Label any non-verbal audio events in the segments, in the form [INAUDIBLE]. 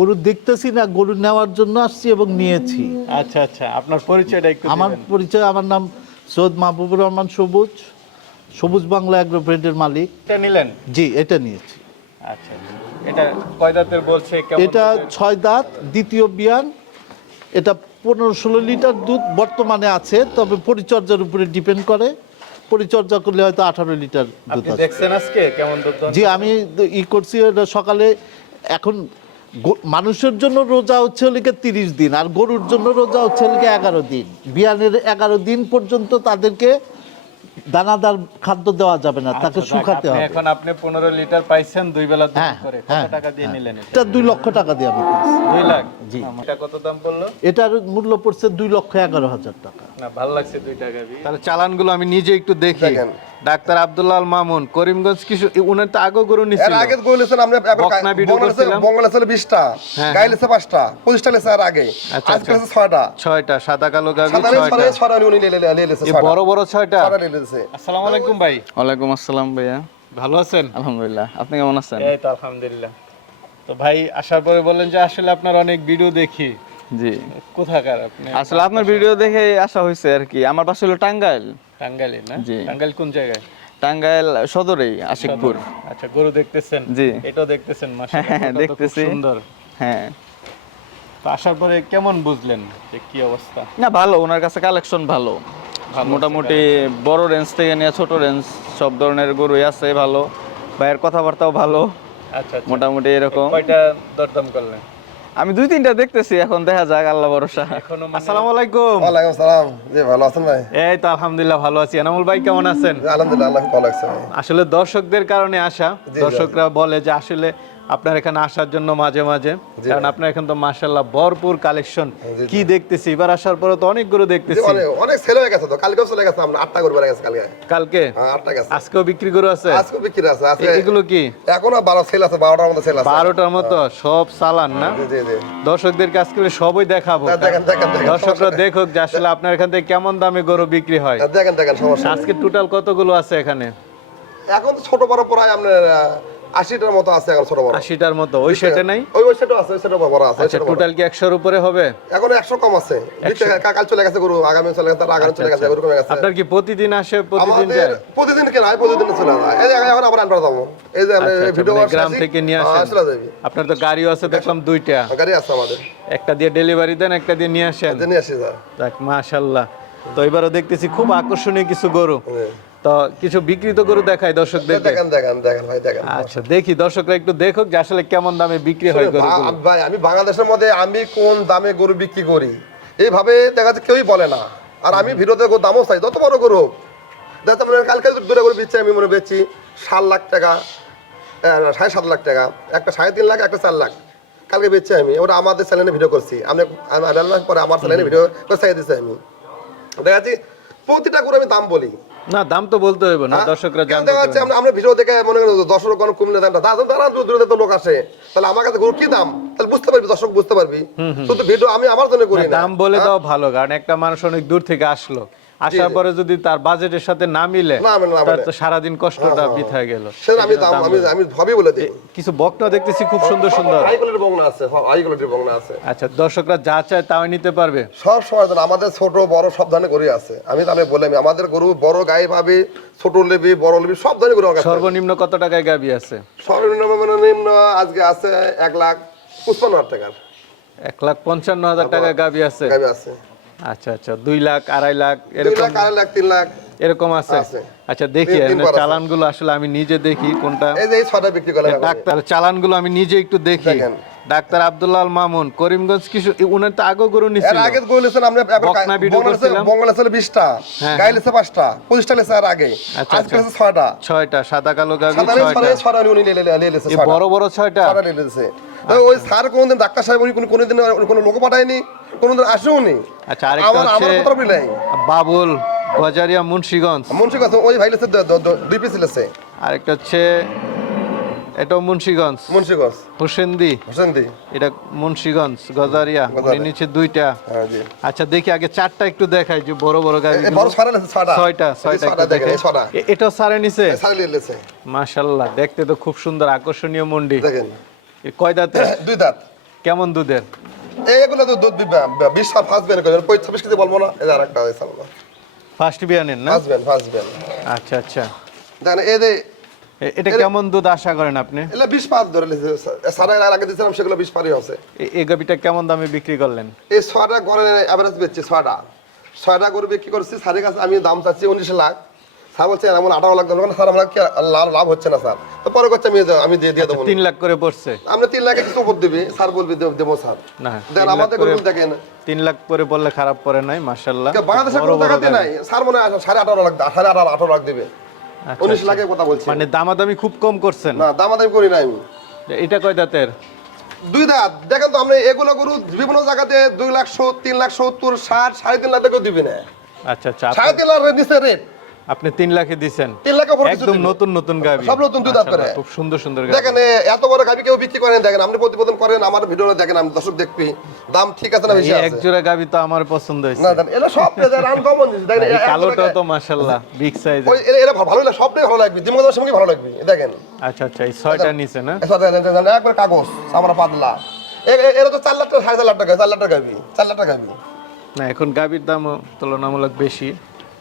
গরু দেখতেছি না গরু নেওয়ার জন্য আসছি এবং নিয়েছি। আচ্ছা আচ্ছা আপনার পরিচয়টা একটু আমার পরিচয় আমার নাম সৈয়দ মাহবুবুর রহমান সবুজ সবুজ বাংলা অ্যাগ্রো ব্র্যান্ডের মালিক। এটা নিলেন? জি এটা নিয়েছি। আচ্ছা। এটা কয় দাঁতের বলছে কেমন এটা? ছয় দাঁত দ্বিতীয় বিয়ান। এটা পনেরো ষোলো লিটার দুধ বর্তমানে আছে তবে পরিচর্যার উপরে ডিপেন্ড করে। পরিচর্যা করলে হয়তো আঠারো লিটার দুধ আপনি দেখছেন আজকে কেমন দুধ জি আমি ই করছি এটা সকালে এখন মানুষের জন্য রোজা হচ্ছে হলিকে তিরিশ দিন আর গরুর জন্য রোজা হচ্ছে হলিকে এগারো দিন বিয়ানের এগারো দিন পর্যন্ত তাদেরকে দানাদার খাদ্য দেওয়া যাবে না তাকে আচ্ছা, শুকাতে হবে এখন আপনি পনেরো লিটার পাইছেন দুই বেলা দুধ হ্যাঁ, করে কত হ্যাঁ, টাকা দিয়ে নিলেন এটা? এটা দুই লক্ষ টাকা দিয়ে আমি কিনছি। দুই লাখ জি। এটা কত দাম পড়ল এটার মূল্য পড়ছে দুই লক্ষ এগারো হাজার টাকা না ভালো লাগছে দুই টাকা তাহলে চালানগুলো আমি নিজে একটু দেখি দেখেন। ডাক্তার আব্দুল্লাহ আল মামুন করিমগঞ্জ কিছু উনার তো আগেও গরু এর নিছিল। আগে গরু লেছেন আমরা বকনা video করছিলাম। বঙ্গল বিশটা হ্যাঁ, গাই লেছে পাঁচটা পঁচিশটা লেছে আর আগে। আচ্ছা, আজকে আচ্ছা। লেছে ছয়টা। ছয়টা সাদা কালো সাদা ছয়টা। ছয়টা ছয়টা উনি লেছে এই বড় বড় ছয়টা? ছয়টা লিয়ে লেছে। আসসালামু আলাইকুম ভাই। ওয়ালাইকুম আসসালাম ভাইয়া। ভালো আছেন? আলহামদুলিল্লাহ। আপনি কেমন আছেন? এই তো আলহামদুলিল্লাহ। তো ভাই আসার পরে বললেন যে আসলে আপনার অনেক ভিডিও দেখি। জি। কোথাকার আপনি? আসলে আপনার ভিডিও দেখে আসা হয়েছে আর কি। আমার পাশে হলো টাঙ্গাইল। টাঙ্গাইলে না। টাঙ্গাইল কোন জায়গায়? টাঙ্গাইল সদরেই আশিকপুর। আচ্ছা গরু দেখতেছেন? জি। এটাও দেখতেছেন মাশাআল্লাহ হ্যাঁ, খুব দেখতেছি। সুন্দর। হ্যাঁ। তো আসার পরে কেমন বুঝলেন যে কি অবস্থা? না ভালো ওনার কাছে কালেকশন ভালো। মোটামুটি বড় রেঞ্জ থেকে নিয়ে ছোট রেঞ্জ সব ধরনের গরুই আছে ভালো। ভাইয়ের কথাবার্তাও ভালো। আচ্ছা আচ্ছা। মোটামুটি এরকম। কয়টা দরদাম করলেন? আমি দুই তিনটা দেখতেছি এখন দেখা যাক আল্লাহ ভরসা। এখনও আসসালামু আলাইকুম। ওয়ালাইকুম আসসালাম জি ভালো আছেন ভাই? এই তো আলহামদুলিল্লাহ ভালো আছি। এনামুল ভাই কেমন আছেন? আলহামদুলিল্লাহ আল্লাহ ভালো আছে আসলে দর্শকদের কারণে আসা। দর্শকরা বলে যে আসলে আপনার এখানে আসার জন্য মাঝে মাঝে। কারণ আপনার এখানে তো মাশাল্লাহ ভরপুর কালেকশন কি দেখতেছি? এবার আসার পরে তো অনেকগুলো জি, দেখতেছি অনেক অনেক সেল হয়ে গেছে তো। কালকেও চলে গেছে আমরা। আটটা গরু বেড়ে গেছে কালকে। কালকে? হ্যাঁ আটটা গেছে। আজকেও বিক্রি করে আছে? আজকে বিক্রি আছে। এ- এগুলো কি? এখনও বারো সেল আছে বারোটার মধ্যে সেল আছে। বারোটার মতো? সব চালান না? জি জি জি। দর্শকদেরকে আজকে সবই দেখাবো। দর্শকরা দেখুক যে আসলে আপনার এখান থেকে কেমন দামে গরু বিক্রি হয়। দেখেন দেখেন সমস্যা আজকে টোটাল কতগুলো আছে এখানে? এখন ছোট বড় প্রায় আপনার আহ, আশিটার মতো আছে এখন ছোট বড়। আশিটার মতো। ওই সেটে নাই? ওই ওই সেটও আছে ওই সেটও বড় আছে আচ্ছা টোটাল কি একশোর উপরে হবে? এখন একশো কম আছে। কাল চলে গেছে গরু আগামী চলে গেছে তার আগামী চলে গেছে গরু কমে গেছে। আপনার কি প্রতিদিন আসে প্রতিদিন যায়? প্রতিদিন কেনা হয় প্রতিদিন চলে যায়। এই এখন আবার আনবার যাব। এই যে আমরা আচ্ছা, আচ্ছা, ভিডিও মানে গ্রাম থেকে নিয়ে আসেন। আপনার তো গাড়িও আছে দেখলাম দুইটা। গাড়ি আছে আমাদের। একটা দিয়ে ডেলিভারি দেন একটা দিয়ে নিয়ে আসেন। নিয়ে আসি যাক মাশাল্লাহ। তো এবারও দেখতেছি খুব আকর্ষণীয় কিছু গরু। জি। তো কিছু বিক্রিত গরু দেখায় দর্শকদের দেখেন দেখেন দেখেন ভাই দেখেন। আচ্ছা দেখি দর্শকরা একটু দেখুক যে আসলে কেমন দামে বিক্রি হয় গরু ভাই আমি বাংলাদেশের মধ্যে আমি কোন দামে গরু বিক্রি করি? এইভাবে দেখা যাচ্ছে কেউই বলে না। আর আমি ভিডিওতে দামও চাই যত বড় গরু। দেখা মানে কালকে দূরে গরু বেচছি আমি মনে বেচছি সাত লাখ টাকা সাড়ে সাত লাখ টাকা একটা সাড়ে তিন লাখ একটা চার লাখ। কালকে বেচছি আমি ওটা আমাদের চ্যানেলে ভিডিও করছি। আমি পরে আমার চ্যানেলে ভিডিও করে চাই দিচ্ছি আমি। দেখা যাচ্ছে প্রতিটা গরু আমি দাম বলি। না দাম তো বলতে হইব না দর্শকরা জানতে দেখা যাচ্ছে আমরা ভিডিও দেখে মনে করি দর্শক কোনো কমলে দামটা। দাদা দাদা দূর দূরে তো লোক আসে। তাহলে আমার কাছে গরু কি দাম? তাহলে বুঝতে পারবি দর্শক বুঝতে পারবি। শুধু ভিডিও আমি আমার জন্য করি না দাম বলে দাও ভালো কারণ একটা মানুষ অনেক দূর থেকে আসলো। আসার পরে যদি তার বাজেটের সাথে না মিলে তার তো সারাদিন কষ্টটা বৃথা গেল। আমি দাম আমি আমি ভাবি বলে দিই কিছু বকনা দেখতেছি খুব সুন্দর সুন্দর। কোয়ালিটির বংনা আছে কোয়ালিটির বংনা আছে। আচ্ছা দর্শকরা যা চায় তাও নিতে পারবে? সব সময় আমাদের ছোট বড় সব ধরনের গরু আছে। আমি তাহলে বলে আমাদের গরু বড় গাই পাবি ছোট লেবি বড় লেবি সব ধরনের গরু আছে। সর্বনিম্ন কত টাকায় গাবি আছে? সর্বনিম্ন মানে নিম্ন আজকে আছে এক লাখ পঁচপান্ন হাজার টাকার। এক লাখ পঞ্চান্ন হাজার টাকায় গাবি আছে। গাবি আছে। আচ্ছা আচ্ছা দুই লাখ আড়াই লাখ এরকম লাখ আড়াই লাখ তিন লাখ এরকম আছে। আচ্ছা দেখি তিন- তিনবার আছে। চালানগুলো আসলে আমি নিজে দেখি কোনটা। এই যে ছটা বিক্রি করলাম ডাক্তার চালানগুলো আমি নিজে একটু দেখি। ডাক্তার আব্দুল্লাহ মামুন করিমগঞ্জ কিছু উনার তো আগেও গরু এর নিছিল। আগে গোল লেছেন আমরা বকনা করছিলাম। বঙ্গল হ্যাঁ, গাই লেছে লেছে আর আগে। আচ্ছা, আজকে আচ্ছা। লেছে ছয়টা। ছয়টা সাদা কালো গাবি উনি লেছে ছয়টা। বড় বড় ছয়টা? ছয়টা লে- লেছে। ওই স্যার কোনদিন ডাক্তার সাহেব উনি কোনো কোনোদিন কোনো লোক পাঠায়নি? কোনোদিন আসেও নি আচ্ছা আরেকটা হচ্ছে বাবুল গজারিয়া মুন্সিগঞ্জ। মুন্সি কথা ওই ভাই লেছে দুই পিস লেছে। আরেকটা হচ্ছে এটাও মুন্সিগঞ্জ। মুন্সি গছ হোসেনদি। এটা মুন্সিগঞ্জ গজারিয়া। উনি নিচে দুইটা। হ্যাঁ আচ্ছা দেখি আগে চারটা একটু দেখাই যে বড় বড় গাড়ি বড় লেছে ছয়টা। ছয়টা ছয়টা ছয়টা একটু দেখে। এটাও সারে নিছে? এই লেছে। মাশাল্লাহ দেখতে তো খুব সুন্দর আকর্ষণীয় মন্ডি। দেখেন। কয় দাঁতে দুই দাঁত। কেমন দুধের? এইগুলো তো দুধ বিশ বেন করবেন পঁচিশ ছাব্বিশ কেজি বলব না যে আরেকটা ফার্স্ট বিয়ানের না? বেন বেন আচ্ছা আচ্ছা। দেখেন যে এটা কেমন দুধ আশা করেন আপনি? পাঁচ ধরে আগে সেগুলো বিশ পারই আছে। এই গাবিটা কেমন দামে বিক্রি করলেন? এই ছয়টা ঘরের অ্যাভারেজ বেচছি ছয়টা। ছয়টা গরু বিক্রি করছি স্যারের কাছে আমি দাম চাচ্ছি উনিশ লাখ। স্যার বলছে এমন আঠারো লাখ স্যার আমার কি লাভ লাভ হচ্ছে না স্যার? তো পরে করছে আমি আমি দিয়ে দিয়ে দেবো। তিন লাখ করে পড়ছে। আপনি তিন লাখে কিছু উপর দিবি স্যার বলবি দেবো স্যার। না দেখেন আমাদের করে- দেখেন। তিন লাখ করে বললে খারাপ পড়ে নাই মার্শাল্লাহ কোনো নাই। স্যার মনে হয় সাড়ে আঠারো লাখ সাড়ে আঠারো আঠারো লাখ দেবে। আচ্ছা, উনিশ আচ্ছা। লাখের কথা বলছি। মানে দামাদামি খুব কম করছেন। না দামাদামি করি না আমি। এটা কয় দাঁতের? দুই দাঁত। দেখেন তো আমরা এগুলো গরু বিভিন্ন জায়গাতে দুই লাখ সত্তর তিন লাখ সত্তর ষাট সাড়ে তিন লাখ টাকা দিবি না। আচ্ছা আচ্ছা সাড়ে তিন লাখ নিচে রেট আপনি তিন লাখে দিছেন। তিন উপর একদম নতুন নতুন গাবি। সব নতুন দুধ করে। খুব সুন্দর সুন্দর গাবি। দেখেন এত বড় গাবি কেউ বিক্রি করেন দেখেন আপনি প্রতিবেদন করেন আমার ভিডিও দেখেন আমি দর্শক দেখবি। দাম ঠিক আছে না বেশি আছে? এক জোড়া গাবি তো আমার পছন্দ না হয়েছে দেখেন এটা সব আনকমন জিনিস। দেখেন এই জোড়া তো মাশাল্লাহ বিগ সাইজ ওই এ- এরা ভালো লাগে সবটাই ভালো লাগবে। দিমাগের সঙ্গে ভালো লাগবে দেখেন। আচ্ছা আচ্ছা এই ছয়টা নিচে না? একবার কাগজ আমরা পাতলা। এরা তো চার লাখ টাকা সাড়ে চার লাখ টাকা চার লাখ টাকা গাবি চার লাখ টাকা গাবি। না এখন গাবির দাম তুলনামূলক বেশি।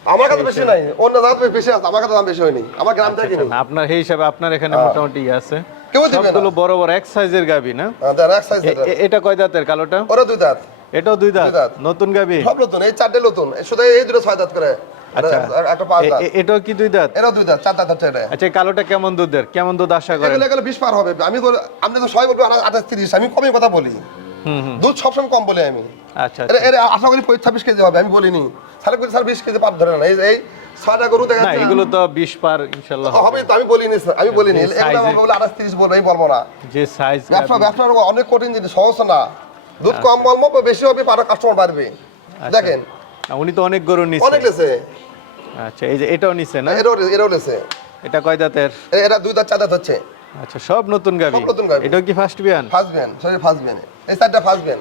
আমার কাছে বেশি নাই অন্য বেশি আছে আমার কাছে দাম বেশি হয়নি আমার গ্রাম থেকে আপনার সেই হিসাবে আপনার এখানে মোটামুটি ইয়ে আছে। কেউ দিবে সবগুলো বড় বড় এক সাইজের গাবি না? এক সাইজ এ- এ- এটা কয় দাঁতের কালোটা? ওরা দুই দাঁত। এটাও দুই দাঁত? নতুন গাবি? সব নতুন এই চারটে নতুন শুধু এই দুটো ছয় দাঁত করে। আচ্ছা এটা একটা পাঁচ এ- দাঁত। এ- এটাও কি দুই দাঁত? এরাও দুই দাঁত চার দাঁত এটা। আচ্ছা কালোটা কেমন দুধের? কেমন দুধ আশা করেন? এগুলো পার হবে। আমি আপনি তো সবাই বলব আঠাশ তিরিশ আমি কমই কথা বলি। দুধ সবসময় কম বলি আমি। আচ্ছা আশা করি পঁচিশ ছাব্বিশ কেজি হবে আমি বলিনি। সাড়ে কুড়ি সাড়ে বিশ কেজি পার ধরে না। এই ছয়টা গরু দেখা যাচ্ছে এগুলো তো বিশ পার ইনশাল্লাহ হবে। তো আমি বলিনি আমি বলিনি এগুলো আমি বলে আঠাশ তিরিশ বলব আমি বলব না। যে সাইজ ব্যবসা ব্যবসার অনেক কঠিন জিনিস সহজ না। দুধ কম বলব বেশি হবে পারো কাস্টমার বাড়বে। দেখেন। উনি তো অনেক গরু অনেক নিচ্ছে লেছে আচ্ছা এই যে এটাও নিচ্ছে না? এরাও এরাও লেছে এটা কয় দাঁতের? এ- এরা দুই দাঁত চার দাঁত হচ্ছে। আচ্ছা সব নতুন গাবি? নতুন গাভী। এটাও কি ফার্স্ট বিয়ান? ফার্স্ট ব্যান সরি ফার্স্ট ব্যান। এই চারটা ফার্স্ট ব্যান।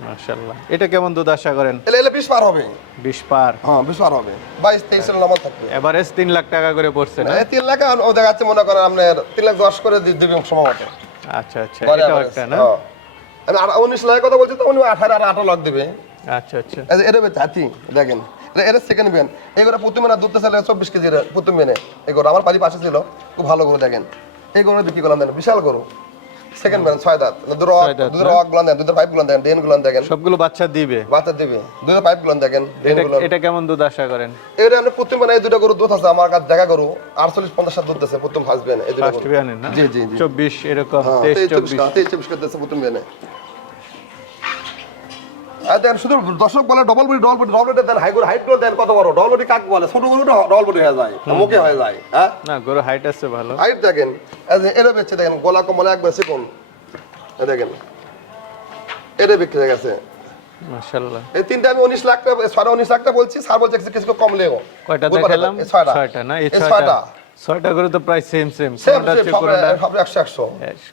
মাশাআল্লাহ। এটা কেমন দুধ আশা করেন? এলে এলে বিশ পার হবে। বিশ পার? হ্যাঁ বিশ পার হবে। বাইশ তেইশের নামাজ থাকবে। এভারেজ তিন লাখ টাকা করে পড়ছে না? এই তিন লাখ আর ও দেখাচ্ছে মনে করেন আপনার তিন লাখ দশ করে দি- দিবে সম্ভবত আচ্ছা আচ্ছা average, একটা না? হ্যাঁ। আমি আঠা- উনিশ লাখের কথা বলছি তো উনি আঠারো আর আঠারো লাখ দিবে। আচ্ছা আচ্ছা। এটা হাতি দেখেন। এটা- এটা সেকেন্ড ব্যান এগুলো প্রথমে না দুধ চাইলে চব্বিশ কেজি প্রথম ব্যানে এগুলো আমার বাড়ির পাশে ছিল খুব ভালো গরু দেখেন। এই গরু বিক্রি করলাম বিশাল গরু। সেকেন্ড ব্যান ছয় দাঁত দুধের ছয় দুধের গুলান দেন দুধের পাইপ গুলান দেন ডেন গুলান দেখেন সবগুলো বাচ্চা দিবে। বাচ্চা দিবে। দুধের পাইপ গুলান দেখেন এটা এটা কেমন দুধ আশা করেন? এবারে আমরা প্রথম মানে এই দুটো গরু দুধ আছে আমার কাছে দেখা গরু আটচল্লিশ পঞ্চাশ সাত দুধ আছে প্রথম ফার্স্ট ব্যানে এই দুটো ফার্স্ট গরু। না? জি, জি, জি। চব্বিশ এরকম হ্যাঁ, তেইশ তেইশ চব্বিশ চব্বিশ। কা- তেইশ চব্বিশ করতেছে প্রথম ব্যানে দেখেন শুধু দর্শক বলে double body double body double body দেন হাই হাইট করে দেন কত বড়? ডবল বডি কাক বলে? ছোট ডবল বডি হয়ে যায় মুখে হয়ে যায় হ্যাঁ? না গরু হাইট আছে ভালো। হাইট দেখেন এটা বেচছে দেখেন গলা কমলে একবার এই দেখেন এটা বিক্রি হয়ে গেছে। মাশাআল্লাহ। এই তিনটা আমি উনিশ লাখ টাকা লাখ টাকা বলছি স্যার বলছে কিছু কিছু কম কয়টা দেখালাম? না? এই ছয়টা। তো প্রায় সেম সেম সেম কোনটা হচ্ছে সব কোনটা একশো একশো।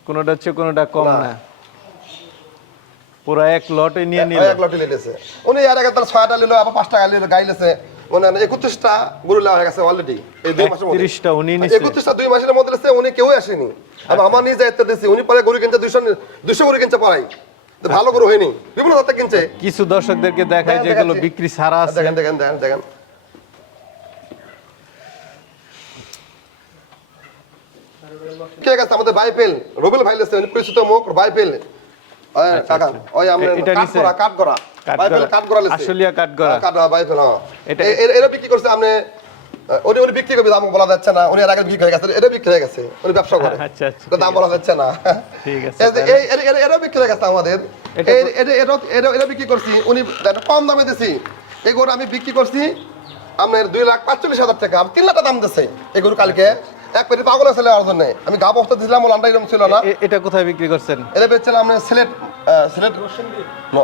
কোনটা হচ্ছে কোনটা কম না। পুরো এক লটে নিয়ে নিল। এক লটি লিলেছে উনি আর আগে তাহলে ছয়টা নিল আবার পাঁচ টাকা নিল গাইলেছে। মনে হয় একত্রিশটা গরু নেওয়া হয়ে গেছে অলরেডি এই দুই মাসের মধ্যে। 31টা উনি নিছে। একত্রিশটা দুই মাসের মধ্যে উনি কেউই আসেনি। আমি আমার নিজ দায়িত্ব দিয়েছি উনি পরে গরু কিনছে দুইশো দুইশো গরু কিনছে পড়াই তো ভালো গরু হয়নি। বিভিন্ন জাতের কিনছে। কিছু দর্শকদেরকে দেখায় হ্যাঁ, যেগুলো বিক্রি ছাড়া আছে। দেখেন দেখেন দেখেন দেখেন। কে গেছে? আমাদের বাইপেল রবিল ভাই লেছে উনি পরিচিত মুখ বাইপেল এটা এরা বিক্রি করছে আপনি উনি উনি বিক্রি করবে দাম বলা যাচ্ছে না। উনি আর আগে বিক্রি হয়ে গেছে এটা বিক্রি হয়ে গেছে উনি ব্যবসা করে। আচ্ছা, আচ্ছা, দাম বলা যাচ্ছে না। ঠিক আছে, এই এরা- এরা- বিক্রি হয়ে গেছে আমাদের। করছি উনি কম দামে দিছি। এই গরু আমি বিক্রি করছি আপনার দুই লাখ পাঁচচল্লিশ হাজার টাকা আমি তিন লাখ দাম দিচ্ছে এই গরু কালকে এক পেটি পাগল ছেলে আর জন্য। আমি গা বস্তা দিছিলাম ও লান্ডা এরকম ছিল না। এটা কোথায় বিক্রি করছেন? এটা বেচছিলাম আপনার সিলেট সিলেট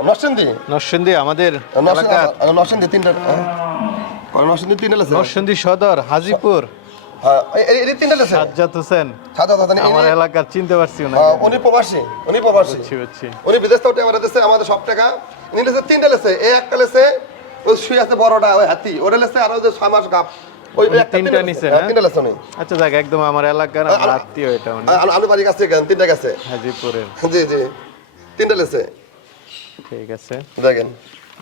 নরসিংদী। নরসিংদী আমাদের এলাকার। নরসিংদী তিনটা নরসিংদী তিনটা নরসিংদী সদর হাজিপুর। এই- এই- এই তিনটা লেছে? সাজ্জাদ হোসেন। সাদা সাদা আমার এলাকার চিনতে পারছি না উনি প্রবাসী উনি প্রবাসী। বুঝছি বুঝছি। উনি বিদেশ থেকে টাকা দিচ্ছে আমাদের সব টাকা। লেছে তিনটা লেছে। এই একটা লেছে ওই শুয়ে আছে বড়টা ওই হাতি। ওটা লেছে আর ওই যে ছয় মাস গাপ ওই তিনটা লেছে। হ্যাঁ, না? তিনটা লেছে আচ্ছা যাক একদম আমার এলাকার আমার আত্মীয় এটা উনি। আ- আ- আলু বাড়ি কাছে গেছেন তিনটা গেছে? হাজিপুরের। [LAUGHS] জি জি। তিনটা লেছে। ঠিক আছে। দেখেন।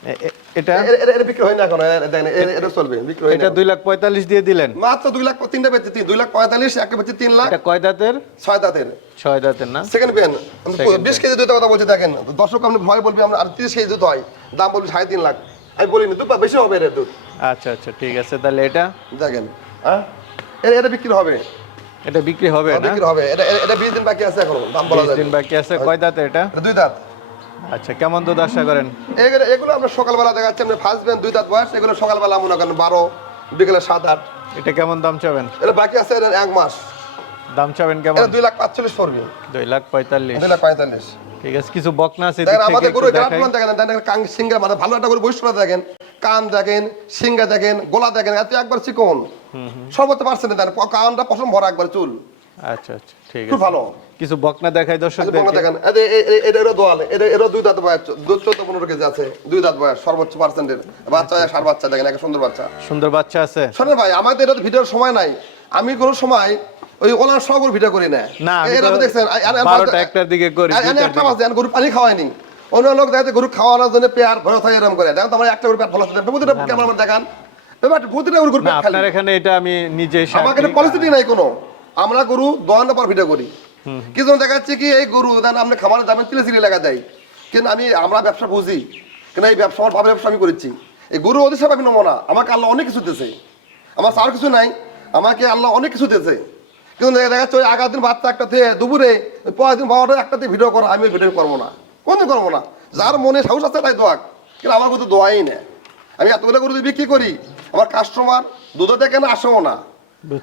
এ- এ- এটা? এ- এ- এটা বিক্রি হয় না এখন দেখেন এটা চলবে বিক্রি হয় এটা দুই লাখ পঁয়তাল্লিশ দিয়ে দিলেন? মাত্র দুই লাখ তিনটা বেচছে তিন লাখ পঁয়তাল্লিশ একটা বেচছে তিন লাখ। এটা কয় দাঁতের? ছয় দাঁতের। ছয় দাঁতের না? Second pen. কেজি দুধের কথা বলছি দেখেন। দর্শক আপনি ভয় বলবি আমরা আর তিরিশ কেজি দুধ হয়। দাম বলবি সাড়ে তিন লাখ। আমি বলিনি দুধ বেশি হবে এর দুধ। আচ্ছা আচ্ছা ঠিক আছে তাহলে এটা? দেখেন। হ্যাঁ? এটা- বিক্রি হবে। এটা বিক্রি হবে না? বিক্রি হবে। এটা এটা- এটা বিশ দিন বাকি আছে এখন দাম বলা যায় দিন বাকি আছে। কয় দাঁতে এটা? দুই দাঁত। আচ্ছা কেমন দুধ আশা করেন? এগুলো এগুলো আমরা সকালবেলা দেখাচ্ছি আপনি ফার্স্ট বেন দুই দাঁত বয়স এগুলো সকালবেলা মনে করেন বারো বিকেলে সাত আট। এটা কেমন দাম চাবেন? এটা বাকি আছে এটা এক মাস। দাম চাবেন কেমন? এটা দুই লাখ পাঁচচল্লিশ পড়বে দুই লাখ পঁয়তাল্লিশ। দুই লাখ পঁয়তাল্লিশ। ঠিক আছে কিছু বকনা আছে দেখেন আমাদের গরু। গ্রাফগুলো দেখেন দেখেন কান সিঙ্গা মানে ভালো একটা গরু বৈশিষ্ট্য দেখেন। কান দেখেন সিঙ্গা দেখেন গোলা দেখেন এত একবার চিকন। সর্বোচ্চ পার্সেন্ট দেখেন প- কানটা পশম ভরা একবার চুল। আচ্ছা আচ্ছা ঠিক আছে। ভালো। কিছু বকনা দেখাই এই যে দেখেন এটা এটা দোয়াল এটা এটা দুই দাঁত বয়স দুধ চোদ্দ পনেরো কেজি আছে দুই দাঁত বয়স সর্বোচ্চ পার্সেন্টের। বাচ্চা সার বাচ্চা দেখেন একটা সুন্দর বাচ্চা। সুন্দর বাচ্চা আছে। শোনেন ভাই আমাদের এটা ভিডিওর সময় নাই। আমি কোনো সময় ওই ওনার সহ গরু ভিডিও করি না। না, এটা দেখছেন একটার দিকে করি, একটা মাস দেন গরু পানি খাওয়ায়নি অন্য লোক দেখতে গরু খাওয়ানোর জন্য পেয়ার ভরে থাকে এরকম করে। দেখেন তো আমার একটা গরু পেট ভালো আছে। প্রতিটা ক্যামেরা দেখান। এবার প্রতিটা গরু আপনার এখানে এটা আমি নিজে আমার পলিসিটি নাই কোনো। আমরা গরু পর ভিডিও করি। কিছু দেখাচ্ছে কি এই গরু দেন আপনি খামারে যাবেন তিলে সিলে লাগা দেয় কিন্তু আমি আমরা ব্যবসা বুঝি। কিন্তু এই ব্যবসা আমার ব্যবসা আমি করেছি। এই গরু ওদের সব আমি নেব না। আমাকে আল্লাহ অনেক কিছু দিয়েছে। আমার সার কিছু নাই। আমাকে আল্লাহ অনেক কিছু দিয়েছে। কিন্তু দেখা যাচ্ছে ওই আগার দিন বাচ্চা একটা থেকে দুপুরে পরের দিন বারোটা একটাতে ভিডিও করো আমি ভিডিও করব না। কোনদিন করব না। যার মনে সাহস আছে তাই দোয়াক কিন্তু আমার কিন্তু দোয়াই না আমি এতগুলো গরু যদি বিক্রি করি আমার কাস্টমার দুধও দেখে না। আসেও না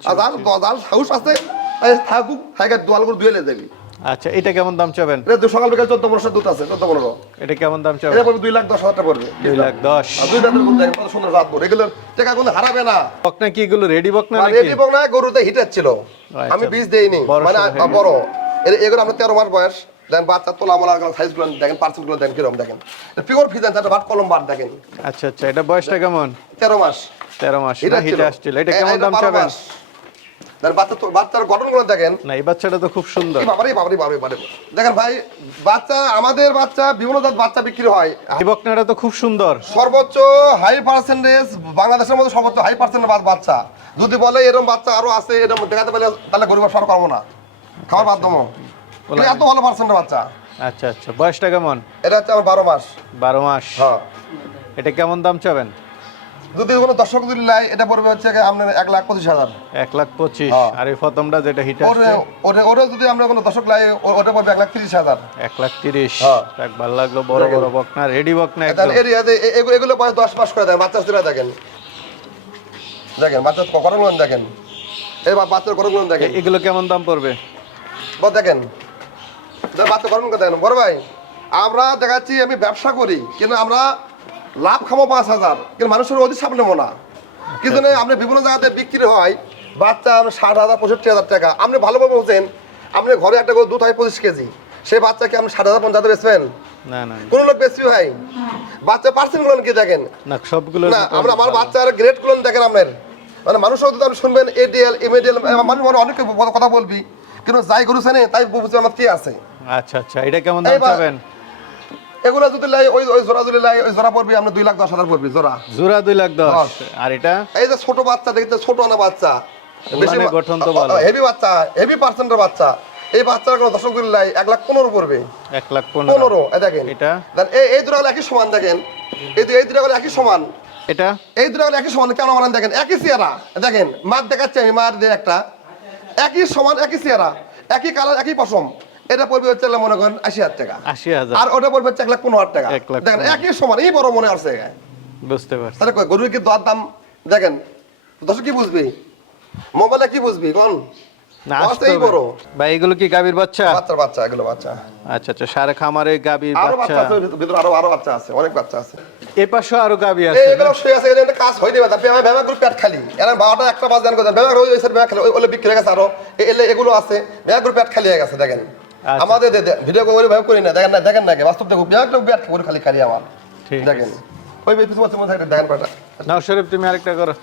আর যার যার সাহস আছে তাই থাকুক থাকে দোয়াল করে ধুয়ে দেবি আচ্ছা এটা কেমন দাম চাবেন? এটা তো সকাল বিকাল চোদ্দ পনেরো দুধ আছে চোদ্দ পনেরো এটা কেমন দাম এটা চাবেন পড়বে দুই লাখ দশ হাজার টাকা পড়বে দুই লাখ দশ। আর দুই গরু দেখেন কত সুন্দর রাত পড়ে এগুলো টাকা কোনো হারাবে না। বকনা কি এগুলো রেডি বকনা মানে নাকি? এটি বকনা গরুতে হিটার ছিল। আমি বীজ দেইনি। মানে বড়। এগুলো আমরা তেরো মাস বয়স। দেখেন বাচ্চা তোলা মোলা সাইজগুলো দেখেন পার্সেন্টগুলো দেখেন কীরকম দেখেন। পিওর ফিজান চারটা ভাট কলম বার দেখেন। আচ্ছা আচ্ছা এটা বয়সটা কেমন? তেরো মাস। তেরো মাস হিটার হিটে আসছিল। এটা কেমন দাম চাবেন। বাচ্চা তো- বাচ্চার গঠনগুলো দেখেন। না এই বাচ্চাটা তো খুব সুন্দর। বাবারে বাবারে বাবারে বাবারে দেখেন ভাই বাচ্চা আমাদের বাচ্চা বিভিন্ন জাত বাচ্চা বিক্রি হয়। এই বকনাটা তো খুব সুন্দর। সর্বোচ্চ হাই পার্সেন্টেজ বাংলাদেশের মধ্যে সর্বোচ্চ হাই পার্সেন্টেজ বাচ্চা। যদি বলে এরকম বাচ্চা আরও আছে এরকম দেখাতে পারলে তাহলে গরিব সর করব না। খাওয়ার মাধ্যম এত ভালো পার্সেন্টের বাচ্চা। আচ্ছা আচ্ছা। বয়সটা কেমন? এটা হচ্ছে আমার বারো মাস। বারো মাস। হ্যাঁ। এটা কেমন দাম চাবেন? যদি কোনো দর্শক যদি লাই এটা পড়বে হচ্ছে আপনার এক লাখ পঁচিশ হাজার। এক লাখ পঁচিশ। হ্যাঁ। আর এই প্রথমটা যেটা হিট ওরে ওরে ওরে যদি আমরা কোনো দর্শক লাই ওটা পড়বে এক লাখ তিরিশ হাজার। এক লাখ তিরিশ। হ্যাঁ। যাক ভালো লাগল বড় বড় বকনা রেডি বকনা একদম। এগুলো এগুলো দশ মাস করে দেয় বাচ্চা ছেলে দেখেন। দেখেন বাচ্চার কতগুলো দেখেন। এই বাচ্চার কতগুলো দেখেন। এগুলো কেমন দাম পড়বে? দেখেন। দেখ বাচ্চা কতগুলো দেখেন বড় ভাই আমরা দেখাচ্ছি আমি ব্যবসা করি কিন্তু আমরা লাভ খাব পাঁচ হাজার কিন্তু মানুষের অধিক সামনে না কিন্তু আপনি বিভিন্ন জায়গাতে বিক্রি হয় বাচ্চা ষাট হাজার পঁয়ষট্টি হাজার টাকা। আপনি ভালোভাবে বুঝেন আপনি ঘরে একটা গরু দুধ হয় পঁচিশ কেজি। সেই বাচ্চাকে আপনি ষাট হাজার পঞ্চাশ বেচবেন। কোন লোক বেশি ভাই? বাচ্চা পার্সেন্টগুলো কি দেখেন? না সবগুলো না আমরা আমার বাচ্চার গ্রেডগুলো দেখেন আপনার। মানে মানুষ যদি আপনি শুনবেন এডিএল ইমিডিএল মানুষ মানে অনেক কথা বলবি। কিন্তু যাই গরু চেনে তাই বুঝতে আমার কি আছে। আচ্ছা আচ্ছা এটা কেমন দাম চাবেন? এগুলো যদি লাই ওই ওই জোড়া যদি লাই ওই জোড়া পড়বি আমরা দুই লাখ দশ হাজার পড়বি জোড়া। জোড়া দুই লাখ দশ। আর এটা? এই যে ছোট বাচ্চা দেখতে ছোট না বাচ্চা? উলানে গঠন তো ভালো। হেভি বাচ্চা হেভি পার্সেন্টের বাচ্চা। এই বাচ্চার কোনো দশক যদি লাই এক লাখ পনেরো পড়বে। এক লাখ পনেরো। দেখেন। এটা? এই এই দুটো হলো একই সমান দেখেন। এই এই দুটো হলো একই সমান। এটা? এই দুটো হলো একই সমান কেন মানে দেখেন। একই চেহারা দেখেন। মার দেখাচ্ছি আমি মার দিয়ে একটা। একই সমান একই চেহারা একই কালার একই পশম। এটা পড়বে হচ্ছে মনে করেন আশি হাজার টাকা। আশি হাজার। আর ওটা পড়বে হচ্ছে এক লাখ পনেরো হাজার টাকা। দেখেন একই সমান এই বড় মনে আছে বুঝতে পারছি। তাহলে কই গরুর কি দর দাম দেখেন দশ কি বুঝবি? মোবাইলে কি বুঝবি? কোন না দশ আসতে এই হবে। বড়। ভাই এগুলো কি গাভীর বাচ্চা? বাচ্চা বাচ্চা এগুলো বাচ্চা। আচ্ছা আচ্ছা সারে খামারে গাভীর আরও বাচ্চা। বাচ্চা ভিতরে- ভিতরে আরও আরও বাচ্চা আছে অনেক বাচ্চা আছে। এ পাশে আরও গাভী আছে এগুলো শুয়ে আছে এখানে কাজ হয়ে যাবে তারপরে আমি ভেবা গ্রুপ পেট খালি। এরা বারোটা একটা বাজ জান করে ভেবা ওই ওই সাইড ভেবা খালি ওই- বিক্রি হয়ে গেছে আরও। এলে এগুলো আছে ভেবা গ্রুপ পেট খালি হয়ে গেছে দেখেন। আচ্ছা। আমাদের ভিডিও করে ভেবে করি না দেখেন না দেখেন বাস্তব দেখো গ্রুপ করে খালি খালি আমার। ঠিক দেখেন। ওই পিছু দেখেন কয়টা। নাও শরীফ তুমি আরেকটা করো।